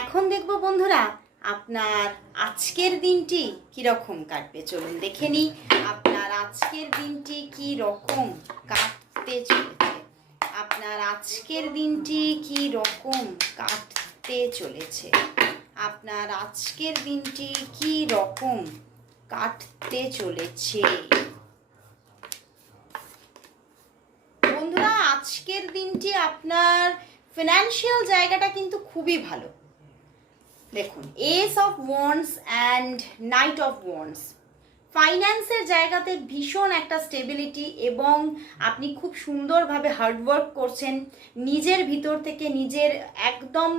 এখন দেখবো বন্ধুরা আপনার আজকের দিনটি কীরকম কাটবে। চলুন দেখে নিই আপনার আজকের দিনটি কী রকম কাটতে চলেছে। আপনার আজকের দিনটি কী রকম কাটতে চলেছে। আপনার আজকের দিনটি কী রকম কাটতে চলেছে। বন্ধুরা আজকের দিনটি আপনার ফিনান্সিয়াল জায়গাটা কিন্তু খুবই ভালো। দেখুন, S of wands and night of wands, ফাইন্যান্সের জায়গাতে ভীষণ একটা স্টেবিলিটি এবং আপনি খুব সুন্দরভাবে হার্ডওয়ার্ক করছেন, নিজের ভিতর থেকে নিজের একদম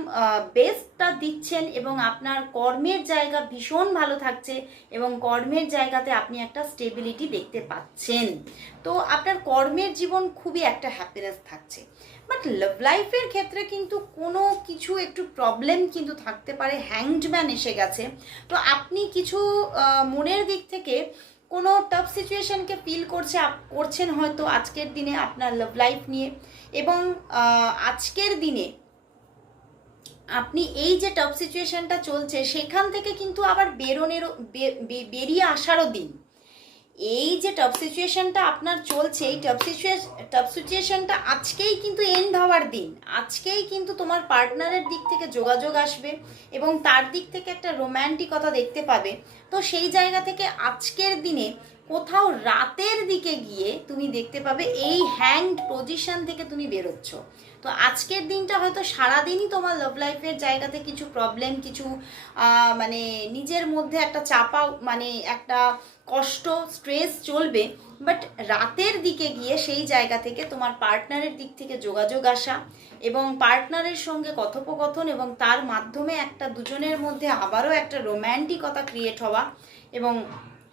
বেস্টটা দিচ্ছেন এবং আপনার কর্মের জায়গা ভীষণ ভালো থাকছে এবং কর্মের জায়গাতে আপনি একটা স্টেবিলিটি দেখতে পাচ্ছেন। তো আপনার কর্মের জীবন খুবই একটা হ্যাপিনেস থাকছে। বাট লাভ লাইফের ক্ষেত্রে কিন্তু কোনো কিছু একটু প্রবলেম কিন্তু থাকতে পারে। হ্যাংড ম্যান এসে গেছে, তো আপনি কিছু মনের দিক থেকে কোনো টাফ সিচুয়েশনকে ফিল করছেন হয়তো আজকের দিনে আপনার লাভ লাইফ নিয়ে। এবং আজকের দিনে আপনি এই যে টাফ সিচুয়েশনটা চলছে সেখান থেকে কিন্তু আবার বেরিয়ে আসারও দিন। এই যে টাফ সিচুয়েশনটা আপনার চলছে, এই টাফ সিচুয়েশনটা আজকেই কিন্তু এন্ড হওয়ার দিন। আজকেই কিন্তু তোমার পার্টনারের দিক থেকে যোগাযোগ আসবে এবং তার দিক থেকে একটা রোম্যান্টিকতা দেখতে পাবে। তো সেই জায়গা থেকে আজকের দিনে কোথাও রাতের দিকে গিয়ে তুমি দেখতে পাবে এই হ্যাংড পজিশন থেকে তুমি বেরোচ্ছ। তো আজকের দিনটা হয়তো সারাদিনই তোমার লাভ লাইফের জায়গাতে কিছু প্রবলেম, কিছু মানে নিজের মধ্যে একটা চাপা, মানে একটা কষ্ট, স্ট্রেস চলবে। বাট রাতের দিকে গিয়ে সেই জায়গা থেকে তোমার পার্টনারের দিক থেকে যোগাযোগ আসা এবং পার্টনারের সঙ্গে কথোপকথন এবং তার মাধ্যমে একটা দুজনের মধ্যে আবারও একটা রোম্যান্টিকতা ক্রিয়েট হওয়া এবং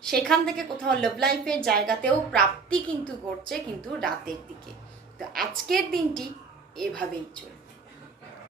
সেখান থেকে কোথাও লাভ লাইফের জায়গাতেও প্রাপ্তি কিন্তু ঘটছে কিন্তু রাতের দিকে। তো আজকের দিনটি এভাবেই চলবে।